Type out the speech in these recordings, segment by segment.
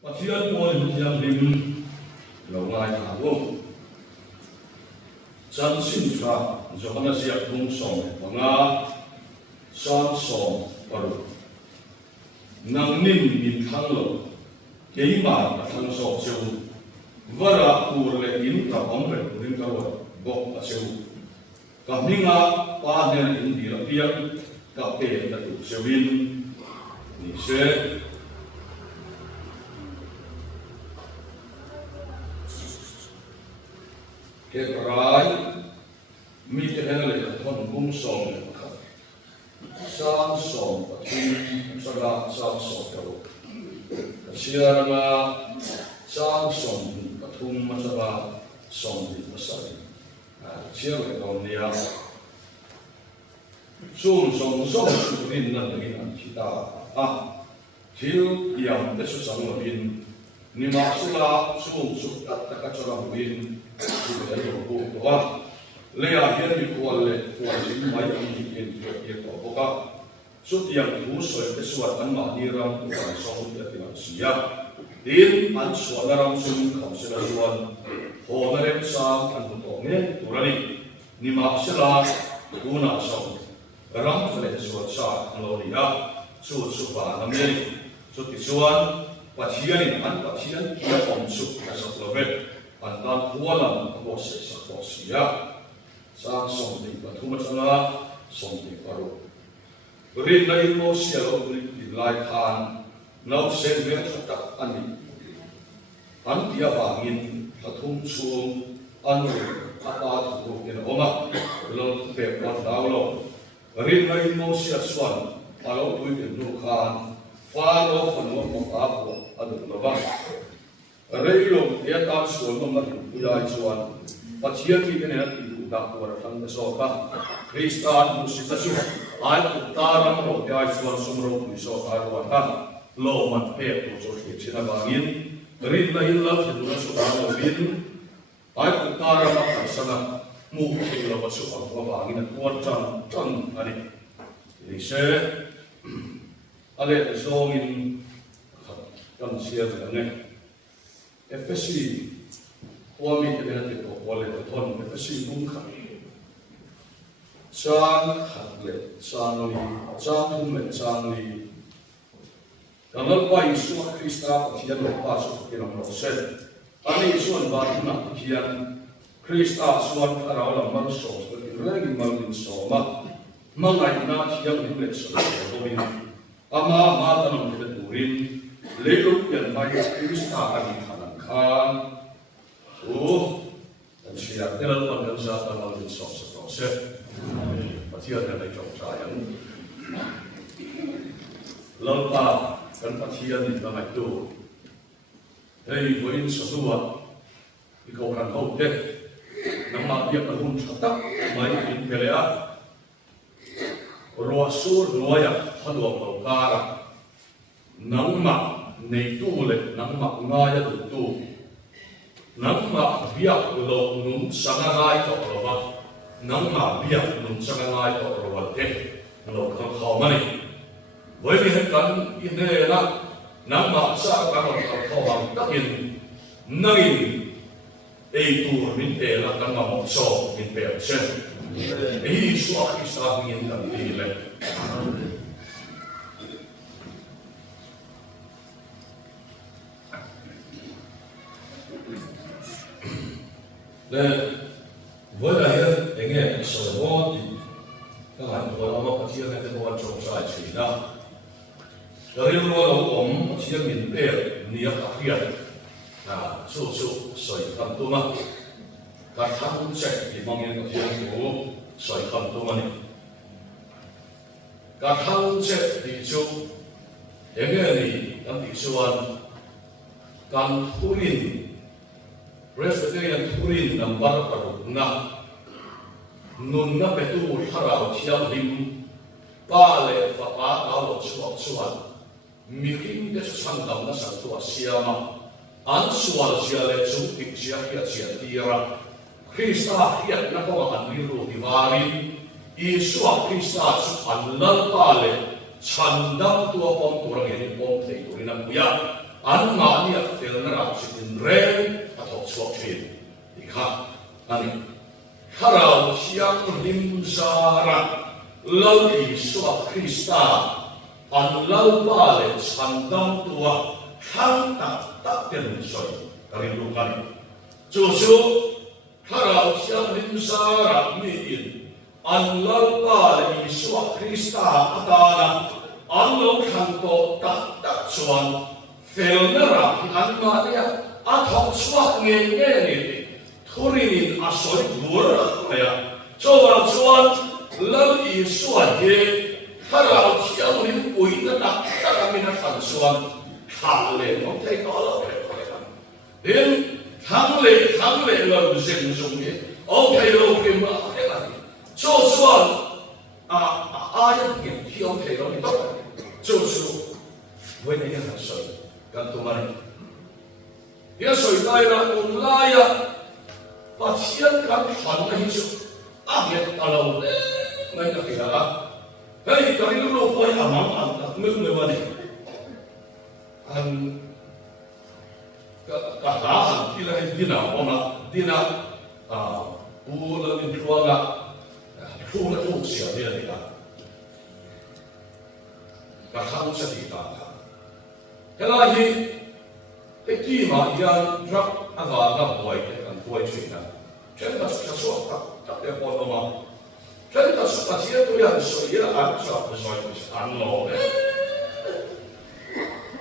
Pathian mo ni Pathian lim lo ngai thang lo chan sin tra jo kana siak bung song manga san song paru nang nim min thang lo kei ma thang so cheu vara ur le in ka om le rin ka wa bok a cheu ka ninga pa ne in di la piak ka pe da tu chewin ni se ke rai mi te le thon bung song le ka sang song pathin saga sang song ka siaranga sang song pathum masaba song di masari siar le ko nia sum song su rin na ni an kita thil yam te su sang lo bin ni ma sula sum su ta ka chora bin su le yo ko to le a hian mi ko le ko jin mai ni in ye to ko ka su tiang thu soi te suat an ma ni ram ko so te ti an sia din an so na ram sum kham se la suan ho na rem sa an to nge turani ni ma sila ku na so ram le suat sa lo ni ya su ba na me su ti suan pathian an pathian ya om su ka sa lo ve an dan hualam ko se sa ko sia sang song ti pathum changa song ti paru rin na mo sia lo ni lai khan nau sen ve tak ani an tia wangin pathum chung an ata tu ke oma lo pe ko dau lo rin na mo sia swan alo tu ke nu khan fa lo phon mo pa ko adu lo ba rei lo ya ta suan mo ma ya chuan pathian ki ne ti da ko ra thang so ka kristan musita su ai ku taram ro ya chuan sum ro ku so ka ro ka lo man pe to so ke china ba ngin rin la illa ke du so ka lo bin ai ku taram ka sana mu ke lo ba su ka ba ngin ko chan ani ni se ale so ngin kan sia ne efesi Wami kebenaran itu oleh Tuhan berkasih bungkam. Sang hakle, sang li, sang humet, sang li. Kalau pai Yesus Kristus kian lepas kian proses. Kami Yesus batu kian Kristus suan karawalam manusia seperti lagi manusia soma. Mengai nak kian hidup seperti ini. Ama mata nam keturin. Leluk yang baik Kristus akan dikalahkan. Dan siap dalam pandangan dalam insaf seproses. Pathian yang dijauh sayang. Lemah dan pathian di dalam itu. Hei, buin sesuatu. Ikau kan kau deh. Nama dia kahun catak. Mai in pelea. Ruasur ruayak hadwa maukara. Nama neitule nama ngaya tutu. Nama biak lo nung sangai to roba, nama biak nung sangai to roba deh, lo kau mani. Boleh kan ini lah, nama sa kalau kau takin nangin, itu minta lah nama mokso minta sen. Ini suah kisah ingin nanti le. Dan boleh dengan semua di dalam orang pathian yang orang cakap cerita. Dari orang pathian minta niat akhir. Susu soi kantuma. Katang cek di mangen pathian itu soi kantuma ni. Katang cek di ju dengan ni nanti suan kan turin. Presbyterian turin nambar paruna nunna petu harau tiang lim pale fapa kalau suat mikin de sangkam na satu asiama an sual siale cutik siakia siatira Krista hiat na ko an liru diwari Isua Krista su an pale chandam tua pom turang ini pom te turinang buya an ma ni a fel na ra chitin re a thok swak thin ti kha ani harau siang lim zara lo i swak Krista an lo ba le chan dam tua khang tak ten soi kari lu kari chu chu harau siang lim zara mi in an lo ba le i swak Krista atana an lo khang to tak chuan fel na ra an ma ni a thok swak nge ni Thurin asoi gura ya, coba cuan lalu isuan ye, harau siang ni pui tak kami nak cuan hale montai kalau mereka, dan hale lalu zeng zungye, okay lagi, cuan ayat yang tiang lalu itu, cuan ini yang asoi, kan tuan, dia asoi daerah unlaya. Pasien kan hanai ju, akhir kalau mereka kira, hei kali dulu pun amang memang katahan tidak dina ona dina pulau ini keluarga pulau usia dia tidak, katahan sedikit, kalau ini kima yang drop agak boy boy cerita. Cerita sesuatu tak ada apa-apa. Cerita sesuatu yang saya anggap sesuatu anlo.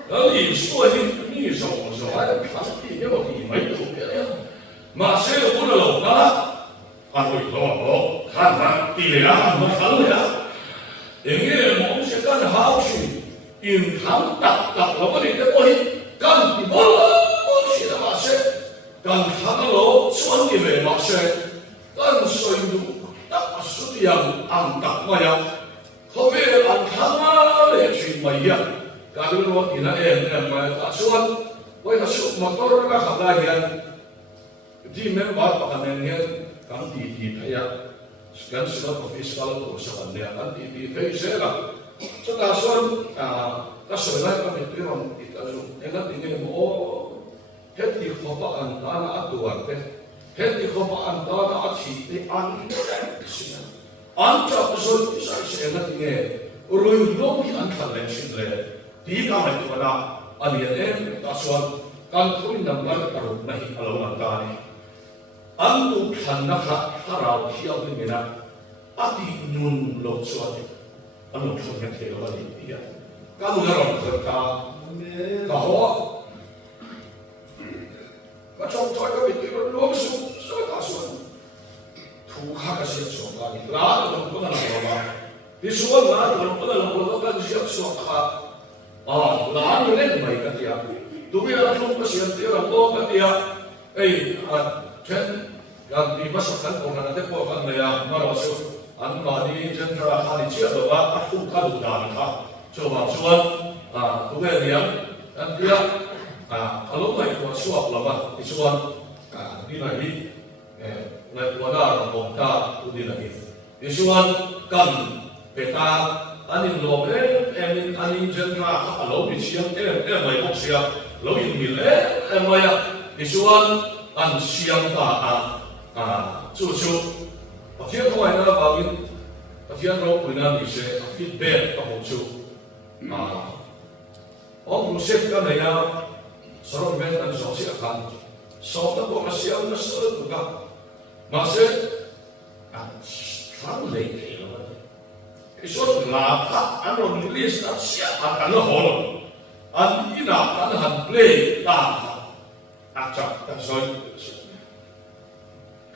Lalu ini soal pasti dia mesti mahu dia. Masih udah lah. Aku itu karena tidak masalah ya. Ini manusia kan harus income tak lalu dia boleh kan dibawa manusia masih. Dan kalau suami masih dan suami tak masuk yang angkat maya, kau angkat lecin maya. Kalau kita tak suan, boleh masuk motor nak kalayan. Di memang pakannya kan di payah. Sekarang sudah profesional urusan dia kan di payah saya. Sudah suan, kasurnya kami terima kita tu. Enak ini heti khopa antana atuarte heti khopa antana achi an anta pesol bisa sena tinge urui loki an khalen shinle ti ka mai tuana aliane taswan kan thui nambar taru nahi alona tani antu khanna kha harau hiau ngena ati nun lo swati anu khonga thelo ali dia kamu ngaron ka ho macam cakap itu belum sudah sudah tukar kasih coba ni, lalu orang lama, disuruh lalu orang kan siap suaka, lalu ni mereka dia, tu biar orang pasien dia orang dia, kan yang dimasukkan orang nanti orang dia marasuk, mani jentera hari cia doa aku kan udah coba, tu biar dia, dan dia kalau mai kuat suap lama, isuan di lagi, mai kuat bongkar di lagi, isuan kan peta anin lobe, anin jentera kalau bisian, mai bok siap, lo ini mai isuan an siang cucu, pasien kau ada bagi, pasien kau punya bisa feedback kau cucu, musik kan ya. Sorong mentan sosi akan, soalnya kok masih ada sesuatu juga, masih kan lagi, isot lapa, anu nulis tak siap akan lehol, anu ina akan handplay tak, acak tak soal,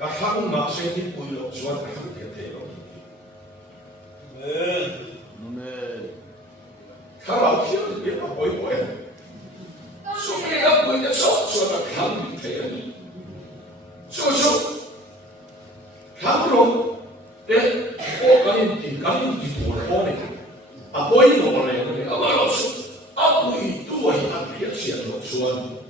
kahang masih di pulau suat kahang dia telo, kalau kita dia apa boy. Supaya punya suatu kami tadi, susu kamu deh, kami di pulau ini, apa itu orang ini? Apa itu yang dia siap suan?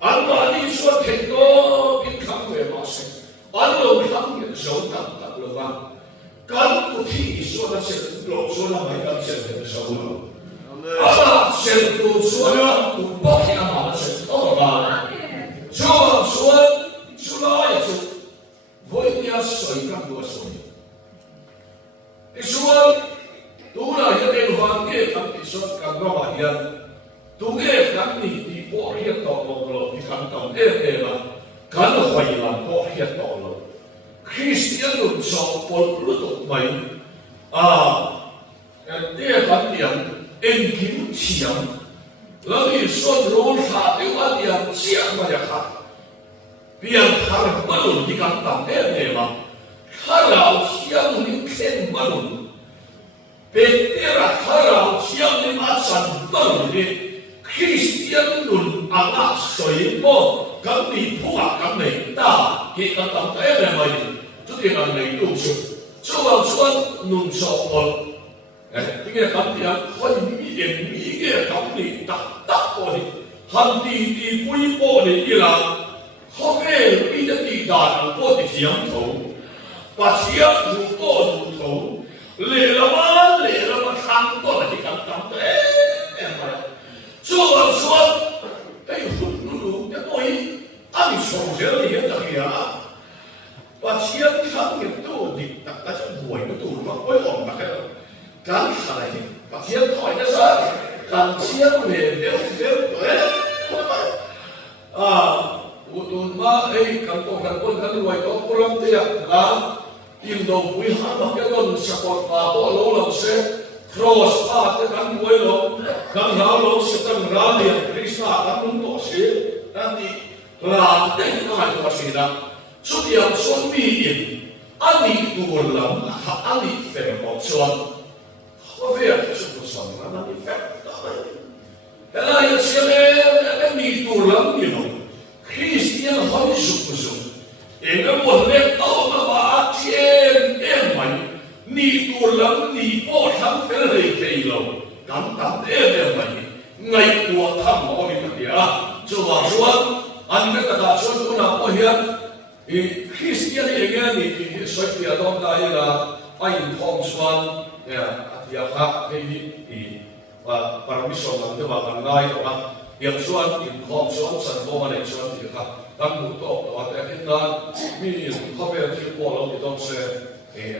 Anda ini suatu teknologi kamu masih, anda kamu jauh tak lepas, kamu ti suatu mereka siap jauh. 先不说了，不报天马的是多吧？说那也是，我一定要水更多水。你说，读了一点话，你看你说更多话呀，读个看你播些到了，你看到了，看回来播些到了。Kristian sa pollutot mai dia kan yang engkim siang lagi son rol sa dia yang siang ma ya ha biang har balun di kan tam ma harau siang ni sen balun petera harau siang ni masan balun ni Kristian nun anak soi mo kan di puak kan nei ta ki kan tam mai chút tiền là này đủ sự, số vào số nung sọ bột, cái cái cắm thì khoai mỹ điện mỹ cái cắm thì tắc bột thì hành thì quy bộ thì là họ cái bây giờ thì đàn bột thì xiang thấu, và xiang thủ bột thủ thấu, lệ là mà khang bột là thì cắm thế, số vào số cái hụt nung cái tôi anh sống thế là hiện tại à. Và chiếc kháng nghiệp tu thì đặt ra trong buổi của tu mà quay hồn mà cái cán khải và chiếc khỏi cái sao cán chiếc về đều tuổi tu mà ấy cán quân quay có quân tiền là tìm đầu quý hãng mà cái con support và bộ lỗ lòng xe cross cái cán quay lỗ cán háo lỗ sẽ tăng ra liền Krishna cán đúng tổ sĩ đang đi làm cái này của sĩ đó số tiền xuân mi in anh đi tu lắm anh đi phèo học xuân có việc sự cuộc sống anh đi phèo cái này xem em đi tu lắm nhiều Christian hỏi sự sống em cái một lẽ tao mà bà thiên em mày đi tu lắm đi bỏ thằng phải lấy cái lâu cảm em mày ngày của thằng họ đi cái gì cho vào xuân anh cái ta xuân tu nào có hiện Christian yang ni sesuatu yang orang kaya lah, ayin kongsuan, tiap hak ini, permission nanti makan ngai orang, yang suan in kongsuan sanbo mana suan tiap hak, dan untuk waktu kita ni kabar kita kita se,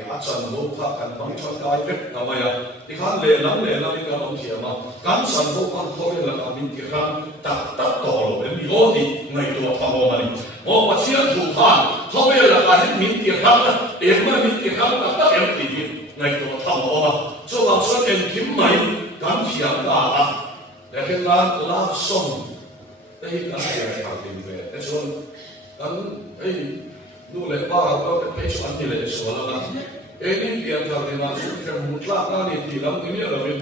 acan lupa kan panggilan kaya namanya, ikan lelang ikan orang siapa, kan sanbo kan kabar lah kami ikan tak tolong, ini lodi ngai dua paham ni. Một chiếc thủ phạm không biết là cái miếng tiền khác em mà miếng tiền khác là các em thì ngày của thằng họ cho vào số em kiếm mày cảm nhận cả để cái lá sông đây là cái thằng tìm về cái số anh ấy nu lại ba cái số anh thì lại số là cái tiền thằng thì là số cái một lát ra thì lắm cái này là mình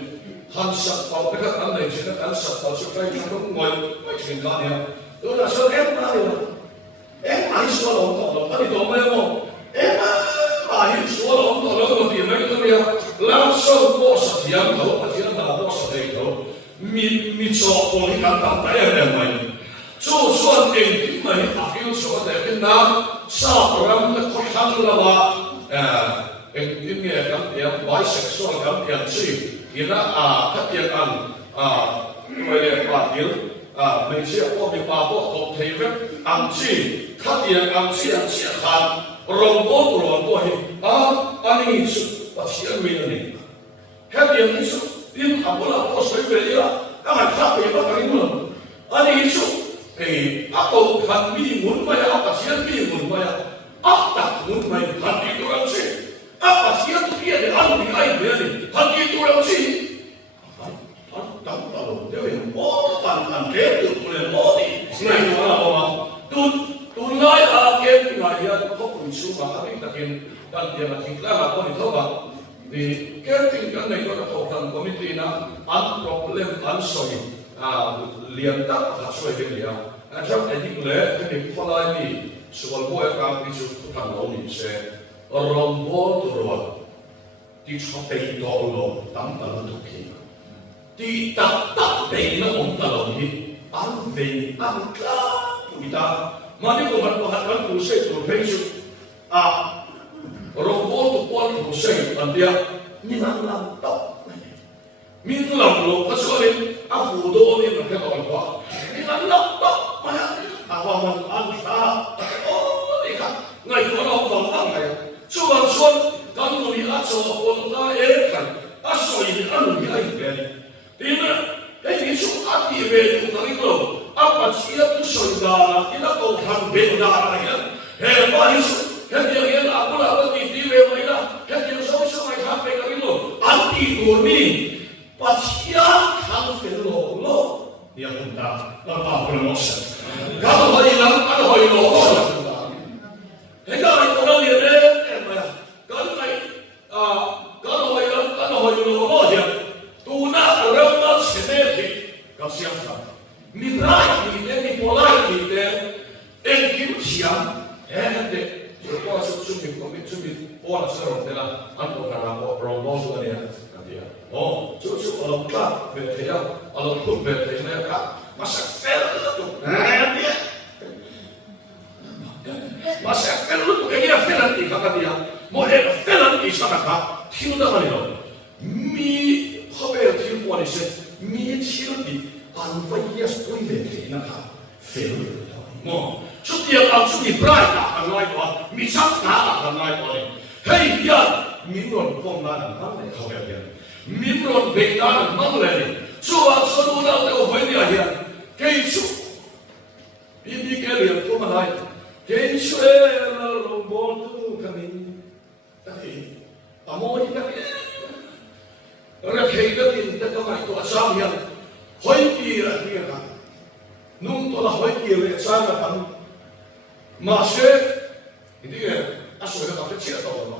han sập vào cái anh này chỉ là anh sập vào số cái nó ngồi cái chuyện đó nha đó là số em ra rồi em ai số lòng tốt lắm, anh懂没有？em ai số lòng tốt lắm cái tiền này cái gì à? làm sao có sự thiện đầu, có thiện nào có sự thiện đầu, mi số của你敢当第一人咪？就算你咪阿彪說的跟那少人的khó khăn là吧？em nghe cảm nhận bisexual cảm nhận gì? thì là các tiền ăn gọi là ba tiếng mình sẽ có một ba bộ học thầy phép ăn chi các tiền ăn chi ăn rồng bố hi anh ấy số và tiền mình này hết tiền ấy số tiền học là có suy về đi là các bạn khác biệt là cái gì anh ấy số thì aku kan bingung maya apa sih bingung maya tak bingung maya hati itu orang sih apa sih itu dia di anu di air dia ni hati itu orang sih tahu tahu dia yang tan dia tu boleh mati ngai mana orang tu ngai akhir ngai dia kau pun suka hari takin dan dia makin lama kau ni tahu tak di kerting kan ngai kau tahu kan komite na problem ansoi liền tắc là xoay cái gì không? Trong cái những lễ cái việc có lại đi, số bộ các ví dụ thằng lão mình sẽ rong bó rồi, đi cho đầy đủ luôn, tắm tắm được khi, đi tắm đầy nó cũng tắm rồi, ăn về ăn cả bụi ta, mà nếu mà bạn bạn cũng sẽ tụi bây giờ rong bó tụi con cũng sẽ làm việc, nhưng làm tóc min lam lo ka sorin a fu do ni ma ka on ko ni la lo to ma a wa man an sa o ni ka ngai ko lo ko ma ngai chu wa son kan nu ni a so on la e kan a so ni an ni ai be ni ma e ni chu a ti be tu ka ni ko a pa chi a tu so da ina ko han be da ra ya he ba hi he ti ye a ko la ba ni ti be mai la he ti so so mai ha be ka ni lo an ti ko ni Patia kan felolo dia punta la pa promotion kalau hilang ada hoilo hega itu orang dia kalau hilang ada hoilo dia tuna orang mas sedih kasihan ni berai ni polai ni kim siam de Jepang sumi orang serong telah antuk karena promosi dia. Oh, cucu kalau tak betul, kalau pun betul mereka masa fail tu, dia masa fail tu, kaya fail nanti kata dia, mau fail nanti sana kah, tidak mana lo, mi khabar tidak boleh se, mi tidak di, anwaya stui betul nak fail, mau setiap orang setiap berai tak akan naik orang, mi sak tak akan naik orang, hei dia, mi non pun mana mana khabar dia. Minron benar mengelani. Soal saudara tu boleh dia. Kesu. Ini kalian tu mana? Kesu lombol tu kami. Tapi, amo ini kami. Orang kaya ini tak kami tu asal yang hoi kira dia kan. Nung tu lah hoi kira asal kan. Masih ini asal kita kecil tahu.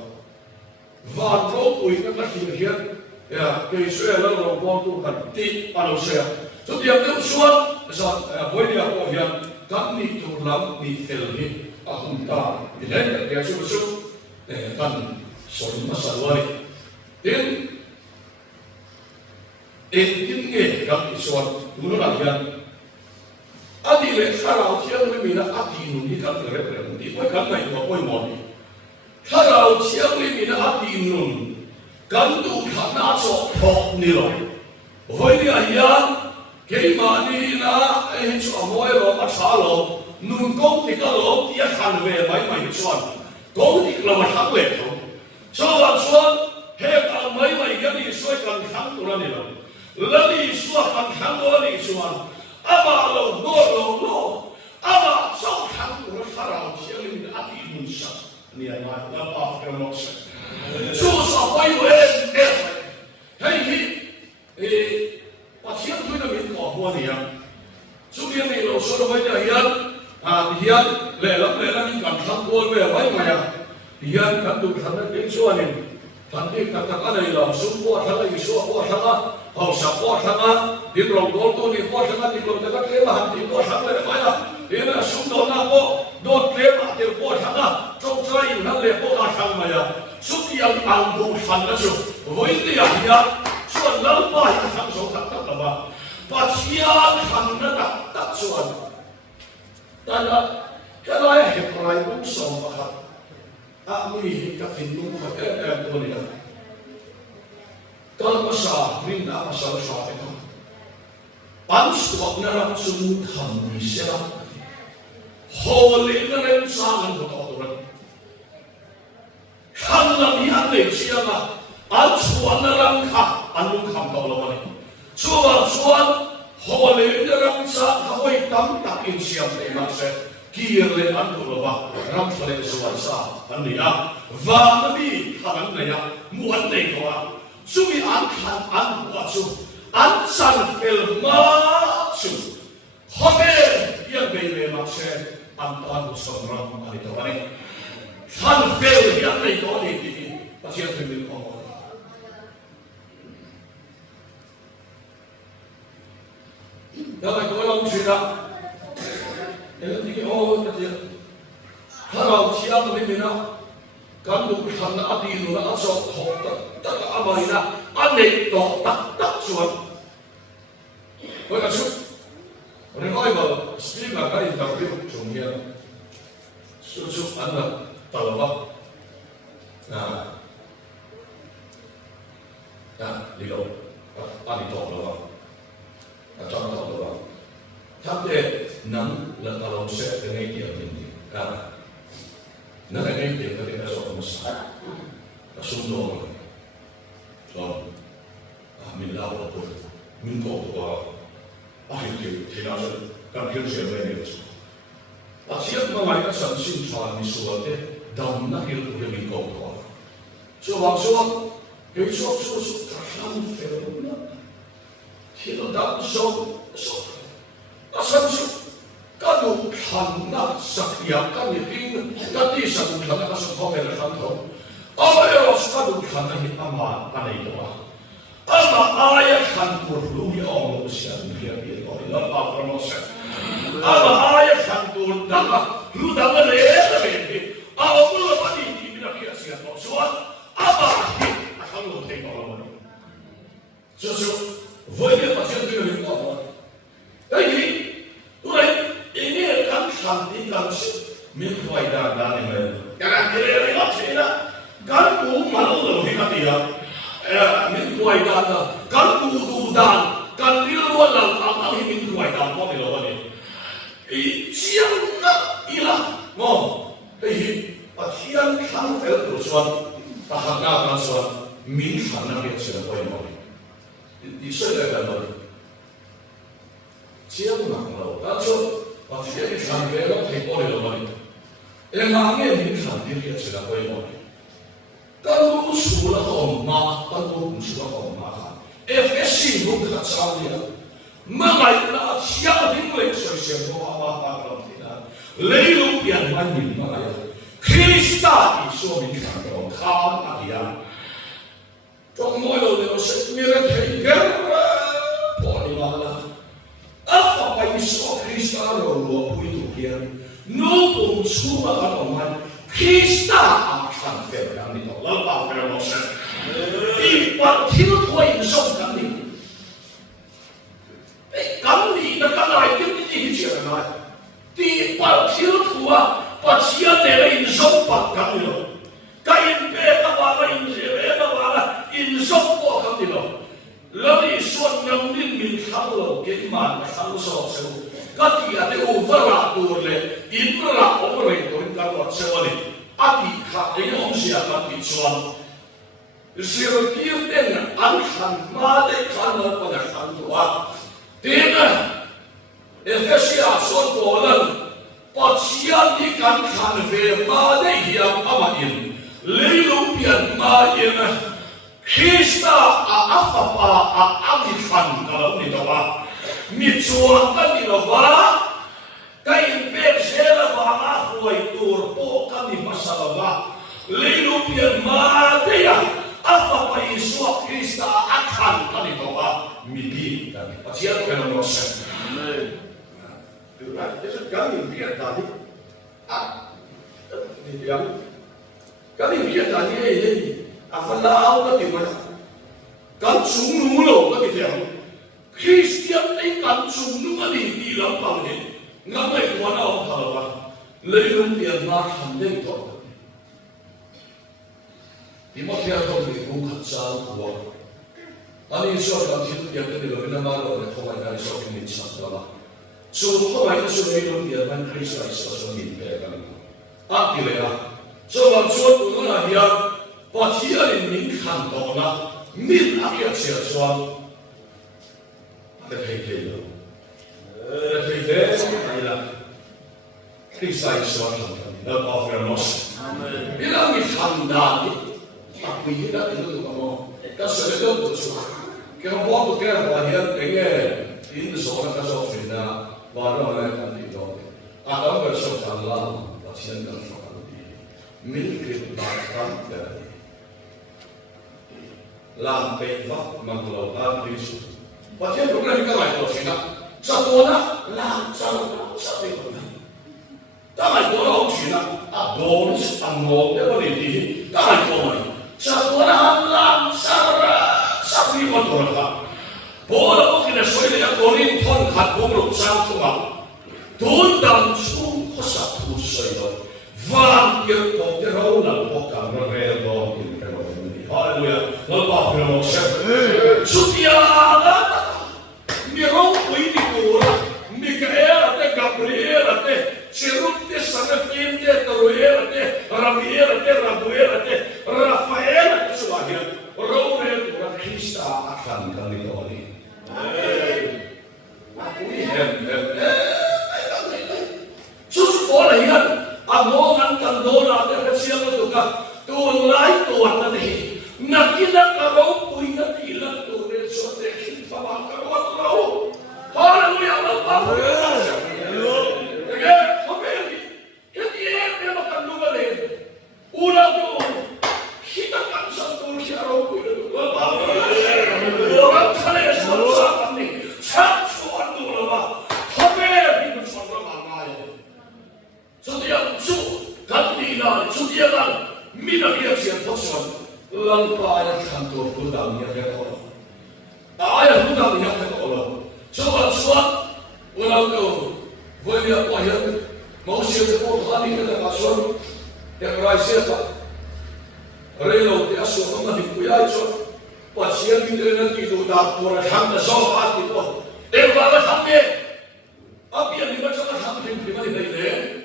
Varro ui kan kira ya, kesuai lalu orang tu kan ti manusia. So dia tu suat, boleh dia apa yang kami tu lam di filmi ahunta. Dia dia susu kan soal masalah ini. Dan ini kami suat dulu lagi. Adi le kalau siang ni mina adi nuni kan representasi. Bukan naik apa yang mau. Kalau siang ni mina adi nuni. Gandu kana so thok ni lo hoi ni aya ke mani na e chu amoy lo ma tha lo nun kong ti ka lo ti a khan ve mai chuan kong ti lo ma thak le tho so wa chuan he ka mai ga ni soi kan khang tu ra ni lo la ni suwa kan khang lo ni chuan aba lo aba so khang tu ra sa ra chi ni a ti mun sha ni ai ma la pa ka mo sha susah bayuan pasien tu dah minta apa ni ya? Sudah ni lo sudah banyak hian lelang ni kan sambal banyak hian kan tu sana kesuan ni, tadi katakan ni lah semua sana isu sana, hausa sana, di rongol tu di sana di dekat lewat di sana banyak, ini semua nak dot lewat di sana, cakap ini lewat sana ya. Setiap anggung sana tu, boleh dia suan lampai sang so tak apa, pasien sana tak suan. Tanda kalau hepai pun sama, kami kafinung boleh. Kalau masa minta masalah itu, pansus wakna semut kami siapa, holy dengan sangat betul. Kalau lihat siapa, ansuan orang kah, anu kam tahu lawan. Suan holy orang sah kawai tam takin siapa maksud. Kiri anu lawan, ram sore suan sah, anu ya, vani halang naya, muat nekwa. Sumi angkat buat ansan film macu, hotel yang beli maksud antan sonram ada kawan. Han fel yang ni kau ni pasien film kau. Dalam kau yang cerita, ini oh dia. Kalau siapa ni mina, kan tu kan adi nu nak asal tak apa ina, ane tak suat. Kau nak suat? Orang kau itu sendiri nak kau tak boleh cumia. Susu anak. Talabak, nah, di laut, là kalau sẽ cái ngay kia mình nó là ngay kia cái cái số nó sai nó xung đột rồi mình lao vào rồi mình có thì nó sẽ cần hiểu chuyện về điều đó chiếc mà ngoài các sản sinh传mình说的đồng nó hiểu của mình có so vào số cái số cả năm phèo nữa thì nó đậm sâu nó sản xuất các đồ thành nó sạch nhập các những cái đi sản phẩm nó sản phẩm về là sản phẩm ai ở các đồ thành nó hiện mà anh ấy đó ama ai thành của lũ ông lũ sản hiện hiện gọi là bảo nó sẽ ama ai thành của đằng lũ đằng là lẽ là gì ông lũ mà đi thì nó kia sẽ nó xuống ama không lũ thấy bảo nó cho với cái phát triển cái này có cái gì tôi này ini kan santi kan mình phải đàn này cái này nó chỉ là kan cũng mà nó thì cái gì mình phải đàn kan cũng đàn kan đi luôn là ang mình phải đàn có được không vậy chiang na ila mo cái gì chiang khang phải được xuân ta học nào là xuân mình phải làm việc sẽ quay lại đi xây lại cái này chiang nặng lâu ta cho cái sản về nó thấy có được không em ngang nghe mình sản đi việc sẽ quay lại cái lũ số là hỏng mà cái lũ số là hỏng mà FSC cũng khá sao đi mà ngày là chiang những người chơi xem nó mà làm thế nào lấy lúc tiền mà mình mà ngày Krista đi số mình sản đó khám à đi à trong mỗi lần nó sẽ như thế cái bỏ đi mà là apa pa iso Krista ro lo puito kian no pun suma kanoman Krista akan ferang ni la pa ferang se di pa thiu thoi song kan ni kan ni na ka lai ki ni chi na di pa thiu thua pa chia ne la in song pa kan ni lo ka in pe ka wa la in je be ka wa la in song po kan ni loแล้วนี่ส่วนยังนิ่งมีข้าวโลกกินมันข้าวสอบเซลก็ที่อาจจะอุบระตัวเลยอินระองค์เรื่องตัวกันว่าเซลล์อดีตข้าเององค์เสียกันติดส่วนเสียกิวเด่นอันขันมาได้ขันนั้นเป็นขันตัวเด่นเอฟเซียส่วนตัวนั้นปัจจัยที่การขันเวมาได้เหี่ยมอามาอินเลยลุเปลี่ยนมาอินKrista apa agifan kalau ni tawa mitsuan kan ni lawa kain persela banga huai tur po kan ni masalah lelu pian mate ya apa pa Yesus Krista akan kan ni tawa midi kan pasiat kan proses amen itulah itu kami lihat tadi ini yang kami lihat tadi ini apa lau cái gì mà cảm xúc nung lộ cái gì vậy Christian ấy cảm xúc nung cái gì đi làm bằng gì ngắm mấy con nào thở vào lấy luôn tiền mà hành lên thôi thì mất theo không thì cũng thật sao của anh ấy so với những cái điều cái điều mà rồi không phải là so với mình sao đó so không phải là so với luôn tiền mà Christ là so với mình cái cái này thì là so với số của nó là gì và chỉ ở đây mình看到了，mình áp dụng sẽ cho cái thế thế đó, thế thế này là cái sai số thành nó có phải nó, bây giờ mình thành đạt đặc biệt là cái lúc mà cái sự đó của số, cái họ bảo cái là hiện cái in số là cái số chuyện là và nó là cái gì đó, đó là số thành là và hiện đang số thành gì, mình cái đạt cái làm bề vóc bằng lầu an lý sự và thế lúc này các bạn có chuyện đó sao tôi đó làm sao thế còn này các bạn có đâu chuyện đó bốn ăn ngon để có gì các bạn có này sao tôi đó làm sao đi con tôi là bố là có khi là suy nghĩ có nên thôn khát cũng lục sao không ạ thôn đằng xuống có sao thu suy đó vàng kia có cái rau là có cả nó về đó Hallelujah. Lepas firman Tuhan. Sutiara, ni rong kuih di kura, Mikael atau Gabriel Cherute Sanafinte, Taruerate, Ramirate, Rabuerate, Rafael, Suahian, Roman, Rakista, Akan, Kanitoli. Susukola yan, amongan kandona at kasiyang matuka, tuwalay tuwan na nahi, nakinakaraw po'y nakilang tuwin sa tekin pa makarawat raw. Hallelujah, Hallelujah. Kaya, kapeli, hindi yan makanungalin. Una ko, hitakan sa tuwin siya raw po'y nakilang. Orang kaya sa usapan ni, sa suwan tuwala ba, kapeli, setiap kandilan, setiap minyak yang pasang, lalu ayat kantor kudang yang berkolah, ayat kudang yang berkolah. Coba ulang tu, boleh ayat mau siapa pun hari kita masuk, yang raisa tak, relo dia suruh mana dikuyai so, pasien kita nanti tu dah pura hamda sohat itu, balas hamda, apa yang dibaca hamda di mana ini?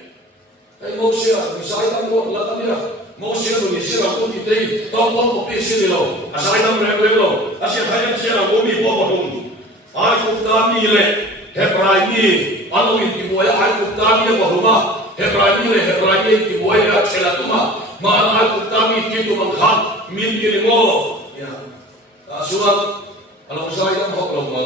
Cái mô xe thì sai tâm của là tâm nhá mô xe rồi thì xe là của thì tây tao có một cái xe đi đâu sai tâm này quên đâu xe thay em xe là của mình qua một vùng ai cũng ta mi lệ hẹp lại mi anh ông thì bồi ai cũng ta mi qua vùng mà hẹp lại mi thì bồi ai xe là tụi mà ai cũng ta mi thì tụi mình khăn min cái mô ya surat kalau sai tâm học lòng mà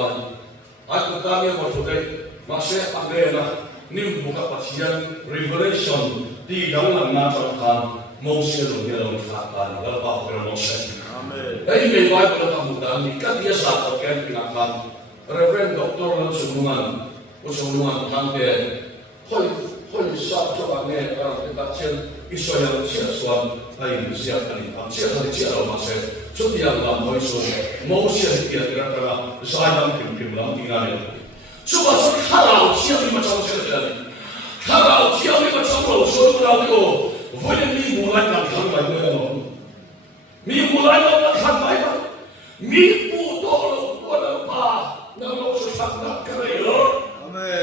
ai cũng ta mi qua vùng đây mà xe ăn đây là nim buka pasien revelation di dalam nama Tuhan Moses yang dilakukan lepas Moses. Amin. Dari Bible kamu dan ikat dia sahabat kan pinakan Reverend Dr. Langsungman sampai hoi sab coba ne orang kita cel isu yang siasuan hari siap kali siap hari siap Moses setiap dalam hoi so Moses dia kira-kira saya mungkin dalam tinggal coba kalau siapa yang macam sekali, kalau siapa yang macam lo suruh tu, boleh ni mulai nak sampai mana? Mi mulai nak sampai mana? Mi putus boleh apa? Nama susah nak kerja.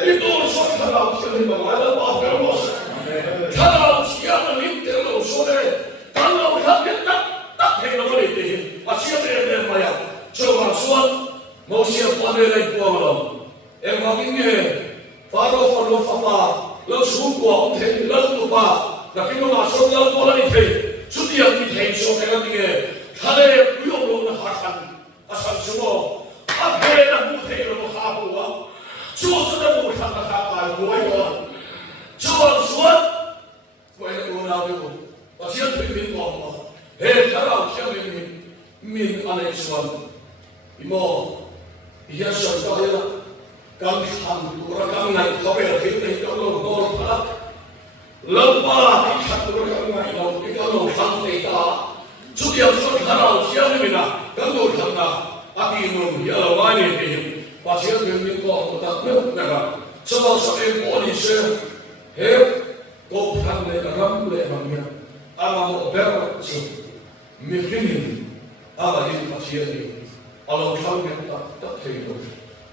Itu susah kalau siapa yang mulai apa terus. Kalau siapa yang terus sudah, kalau kami tak hendak boleh deh. Siapa yang bayar? Coba suat mau siapa lagi buat em học kinh nghiệm phá lô pha lâu xuống của thế lâu tụ ba là cái nó số lâu qua lại thế chút tiền thì thế số cái là gì thà đây quý ông luôn là hạ sản số à thế là mua thế là mua khá bùa số là mua thằng là khá bài cuối rồi số quay đồ nào được và xem mình còn mà hết cả nào xem mình anh ấy xuân imo iya xuân có thế kami orang ngai kau kita kalau kau tak lepas kita orang ngai kau kita orang sampai tak setiap saudara siapa mina kalau kita api nun ya wani ini pasien yang kau tak nak sebab saya polisi kau tak nak ramai ramai ama mau berarti mungkin apa ini pasien ini kalau kami tak terima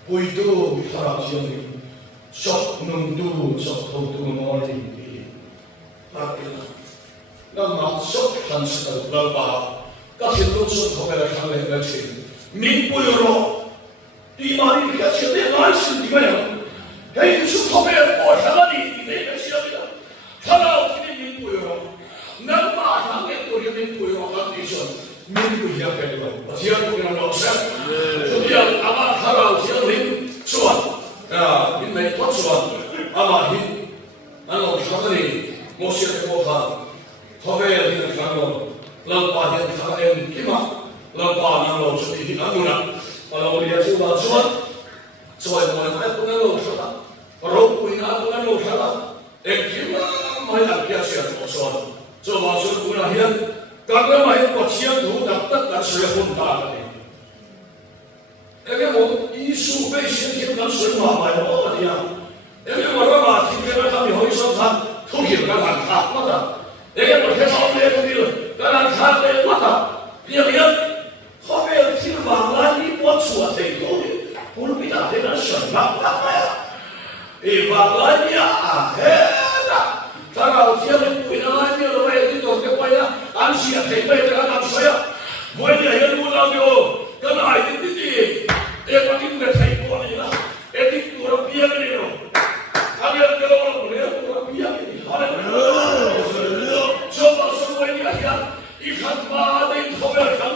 Puido biharasiani, sok nundu sok tutu mori. Tapi, nama sok kan sekali berapa? Kasih tujuh hotel kali lagi. Minggu euro, di mana kita sedang langsung di mana? Hei, tujuh hotel boleh di mana siapa? Kalau ini minggu euro, nama hangat tu minggu euro condition. Minggu yang kedua, siapa yang nak set? Kemudian apa kalau siapa yang suat? Ini pot suat. Apa ini? Anu siapa ni? Moshe Koha. Kowe yang kalau lepas yang kalian kima, lepas nalo seperti anu nak. Kalau dia sudah suat, suat mana pun nalo suat. Rok pun nalo suat. Kima mana biasa suat. Coba suat punya karena main pasien tu dapat dan saya pun tak ada. Ege isu pasien kita semua main dia. Ege orang mati kita kami hoisan kan, tuh kan tak mata. Ege kita orang dia kan tak mata. Dia kau filmar lagi buat suatu itu, pun tidak dengan sebab apa ya? Ibaratnya Harian kalau boleh orang biar ini coba semua ini akan ikan mana yang kau berikan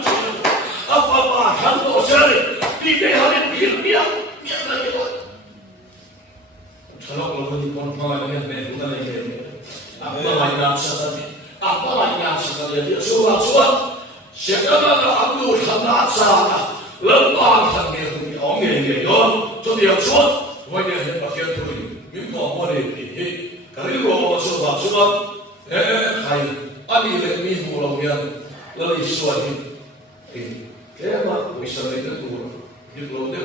apa bahan dosa di hari dia lagi kalau ini konflik yang berbeda lagi apa lagi sekali dia surat sekarang aku hendak sana lembah kami orang ini jadi yang surat wajah yang pakai tu minta boleh ini kalau surat hai ani lagi mulau yang lalu surat ini Kema bisa lagi tu, di pulau dia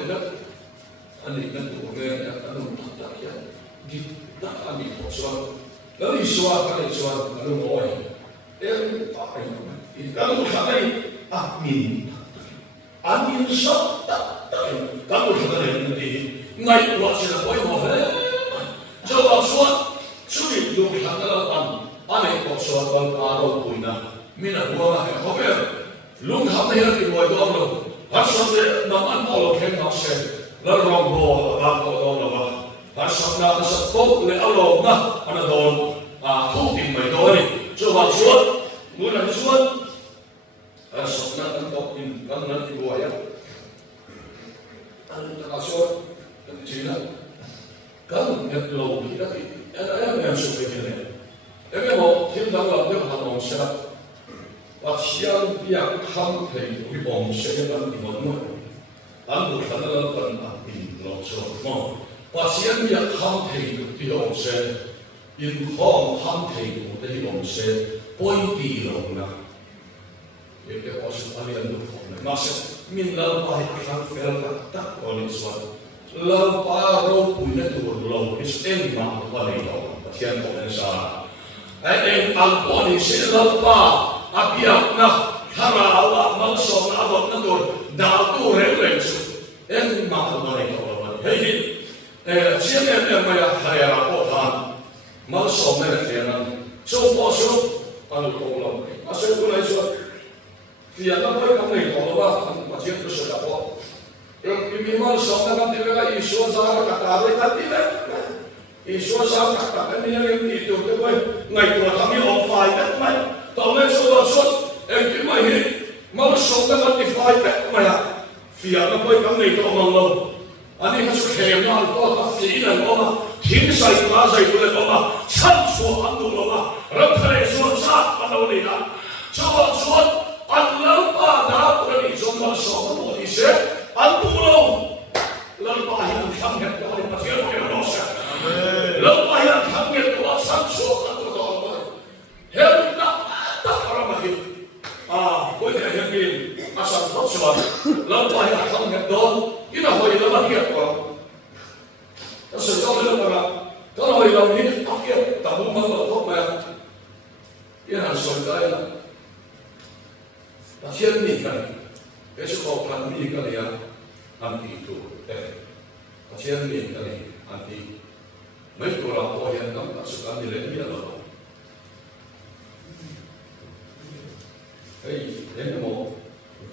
ani kan tu orang anu tak ya, di tak ani soal, lalu soal lalu boy, apa ini? Kalau kata ini, amin sok tak, kalau kata ini, ngai buat siapa boy boy, jawab soal, sulit dulu kata ani soal kalau puina, mina buat apa kau lung kami yang dibuat itu orang, hasilnya nama Allah yang nasi, lalu orang bawa orang, hasilnya satu le Allah nak ada don, tu timai don ni, coba suat, mulai suat, hasilnya kan nanti buat ya, anu tak suat, kan Cina, kan kalau kita ada yang suka ini, tapi mau kita dalam dia harus siap. Siang yang ham thầy của bom sẽ làm gì mà anh buộc phải là phần bình lọc sọt mà siang yang ham thầy của bom sẽ in không ham thầy của bom sẽ bôi đi lòng na vậy cái có sự anh em được không mà sẽ mình làm bài khám phá tất cả những sự làm bài rồi bùi nó tụt lâu cái stem mà có này đó thiên của anh sao anh em ăn bò thì sẽ làm bài apiak na harawa mansong abot na tur datu reference en makamari kawan hei siapa yang maya haya potan mansong na kenan so poso anu kolom asal kulai so dia na boy kamai koloma macam tu sudah po yang mansong na kan dia isu zara kata dia isu zara kata dia yang itu tu boy ngai tua kami on fire mai tao lên số suất em kiếm mày hết mau sống cái vấn đề phải tết mày à phía nó quay cắm này cho mong lâu anh ấy nó sẽ kèm nhau có các sĩ là có mà thiên sai quá dày của nó mà săn số ăn đủ nó mà rất là số sát bắt đầu này đã cho suất ăn lớn ba đã của nó trong mà sống một thì sẽ ăn đủ lâu lớn ba hiện khám nghiệm của nó thiếu cái nó sẽ lớn ba hiện khám nghiệm của nó săn số ăn đủ nó hết boleh yang ini asal tak sebab lalu ayah akan ngetol, ini apa yang lama dia kau? Sesuatu yang lama, kalau yang lama ini akhir tamu malu kau macam, ini harus solidar. Pasien ni kan, besok kau kan ni kan ya anti itu, pasien ni kan anti, mereka orang kau yang tak suka nilai dia lalu. Hei, ini mau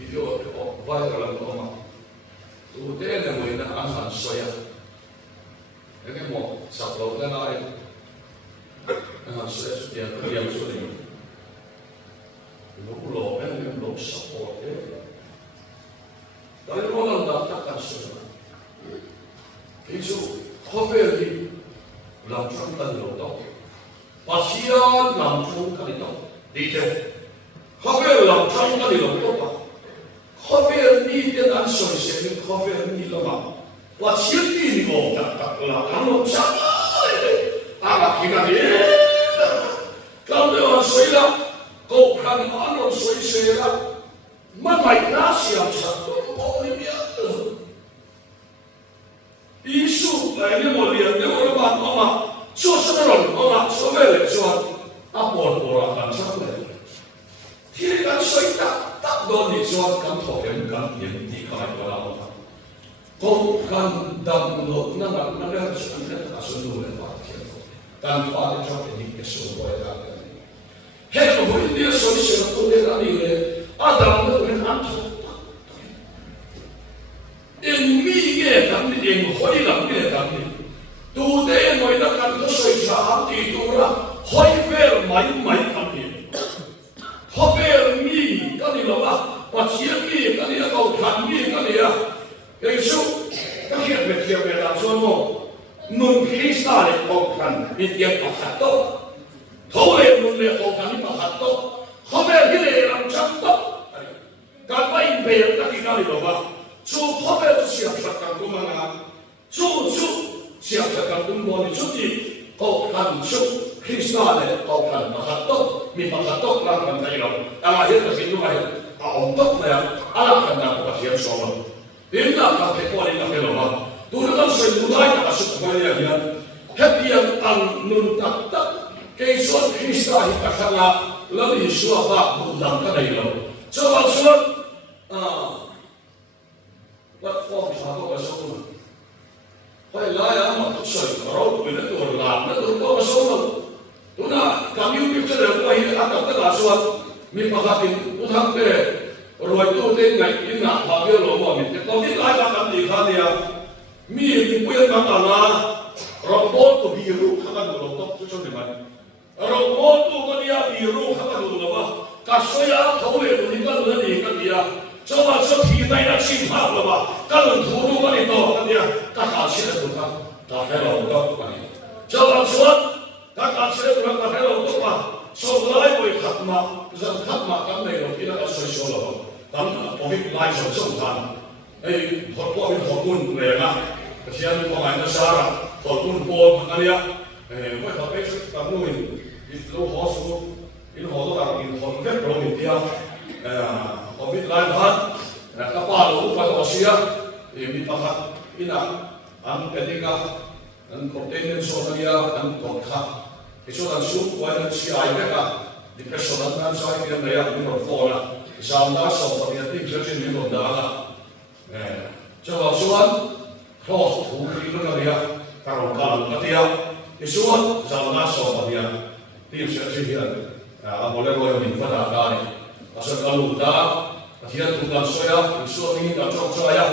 video viral atau apa? Tu dia yang mau ini anak saya. Ini mau subload dan lain. Anak saya sudah kerja sudah ini. Belum ini belum support. Tapi orang datang sudah. Itu cover di langsung kan loh. Pasien langsung kan itu. Detail. Cover lang trong cái điều đó, cover ni cái anh soi xem cover ni là mà, và chiến đi ngồi đặt là anh làm sao à khi nào đi, kalau dia orang soi lah, kau kan anh làm soi lah, mà mày ra siap satu boleh dia, isu lainnya mau lihat dia orang mana, so sekarang orang so bela so apa orang kan sampai. Thì cái suy tak đôi thì cho cảm thọ em cảm nhận thì có phải có đâu không? Không cần đầm nộp nó ra chuyện rất là sôi nổi và thiệt cần phải cho cái những số gọi là hết một buổi đi sôi sôi tôi đi ra đi về Adam nóเป็นอันทุกเอ็งมีแก่ทำนี่เอ็งหอยหลังแก่ทำนี่ tu te moi na kan ko soi sa ti tu ra hoi ver mai kan ni hover mi kan ni lo ba pa chiang mi kan ni ko khan mi kan ni a ke su ka hiat me kia me la so mo nun krista le ko khan ni tiang pa khat to thâu le nun le ko khan ni pa khat to hover hi le ram cham to kan pa in pe ka ki ka ni lo ba chu hover siap sa kan ko manga chu siap sa kan ko mo ni chu ti ko khan chu krista le ko khan pa khat to mi pa khat to la kan dai lo ala hi ka sin mai a om to na ala kan na ko hiam so lo din na ka te ko ni ka lo ba tu na kan sai mu dai ka su ko ya ya happy ang nun tak tak ke so krista hi ka khala lo ni su ba bu dang ka dai lo so ba so platform sa ko ka so lo phải lại là một cái sợi rau vì nó tuột làm nó tuột có số đâu, tôi nói cảm yêu biết cho được quay ăn được tất cả số, mình mà gặp thì tôi thắng về, rồi tôi đến ngày in nạp vào cái lỗ mà mình có biết lại là làm gì khác đi à, mình thì quên bằng là robot của virus khácกันหมดต้องช่วยมัน robot ตัวก็เนี่ย virus khácกันหมดแล้วก็所以啊เขาเลยตัวนี้ก็เรื่องนี้กันดี啊这把这皮带那心怕了吧？干了土路把你多干的，干啥起来都干，打开了我都干的。这把说，干起来都干开了我都干，说来会看嘛，不是看嘛，干没有，给那个水说了，咱我们来手送餐，哎，我们好棍来嘛，先我买那啥了，好棍波那里啊，哎，我他背出咱们一路好书，一路好多大，一路好多别罗米的啊，哎呀。我们来看，那个巴鲁巴多西啊，也没办法，因为俺肯定啊，俺国内人说的呀，俺国家，你说俺书我们去爱那个，你别说俺咱说一点没有，没有错了，上那说的也定是没有的了，哎，这个说，说土地那个呀，他说干那个呀，你说上那说的呀，定是这些，啊，我来我有明白大家的。asal kalau dah, dia tukang soya, suami dah cok soya,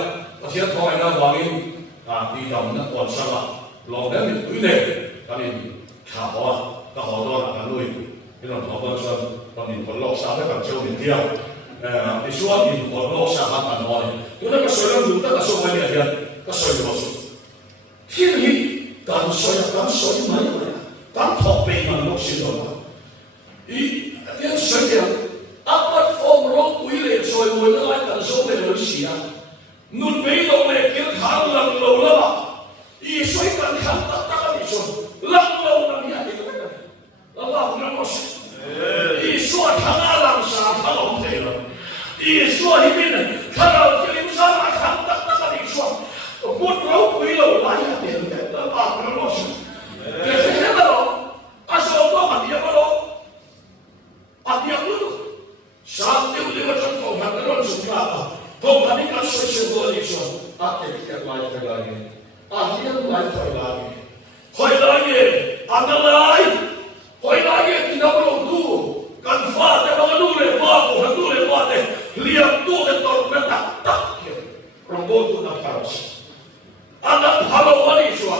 dia thong ina wangin, di dalam nak kuat salah, lawan ni ini, kami kahwa dah kan lui, ini orang thong soya, kami kalau sahaja kan jauh ni dia, di suami kalau sahaja kan orang, tu nak soya tu tak soya ni dia, soya masuk, ini kan soya mana, kan thong pengen nak siapa, ini dia soya apa form rock wheel soi mùi nó lại cần số về lớn xì à nút mấy đầu này kia kháng lần lâu lắm à y xoay cần kháng tất cả đi soi lần lâu năm nhà thì có cái này Allah cũng nói y xoay kháng làm sao kháng không thể rồi y xoay bên này kháng đầu cái linh sao mà kháng tất cả đi soi một rock wheel lại là tiền đấy Allah cũng nói cái thế nào đó à sao có mặt gì đó à đi ăn luôn saat itu macam kau nak terus suka, kau kami kan sesuatu ni so, apa kita lagi lagi, akhirnya lagi, kau lagi, anda lagi kita perlu tu, kan faham apa dulu le, lihat tu ketor mereka tak, robot tu nak harus, anda halau ni so,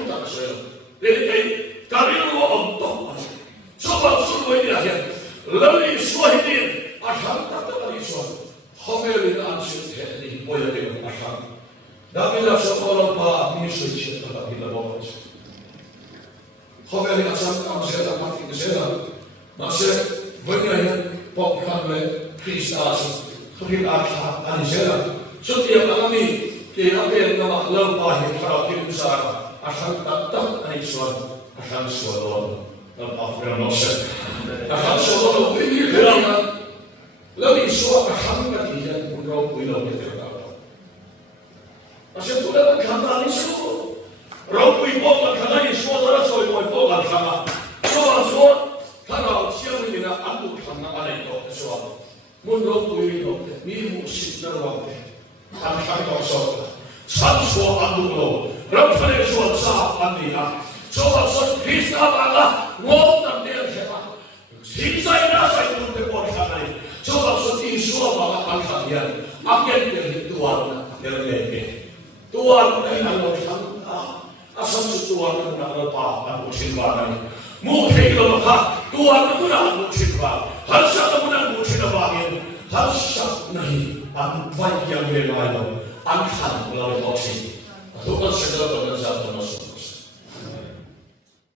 tu tak saya, jadi kami lu untuk, coba suruh ini aja. Lalu suahidin asal tak terkali suah, hamilin ansur tehni boleh dengan asal. Damilah sekolah pa misui cerita lagi lawan. Hamilin asal kamu saya mati kesana, masih banyak pokok le Kristus, Tuhan asal anisela. Setiap kami kita nama lempah yang terakhir besar asal tak aniswan asal suara. Afgan Nasser. Akan soal ini berapa? Lalu soal akan dia berapa wilayah terdapat. Asyik tu dapat kamera ni semua. Rau ibu kamera ni semua terus soal ibu kamera. Soal kalau siapa ni nak ambil kamera ada itu soal. Mundur wilayah ni musik terlalu. Akan kau soal. Soal ambil lo. Rau kena soal sah ambil. Soal Kristen Allah. Ngomong dia siapa? Siapa nasa itu terbuat sekali. Coba sedih suara bangsa dia. Agen dari Tuhan yang lebih. Tuhan yang Allah Asam Tuhan mengenal apa musim bangai. Mungkin apa Tuhan mengenal musim bangai. Harus mengenal musim bangai. Harus nahi ang baik yang berlalu. Angkat melalui oksi. Tuhan segera bekerja termasuk.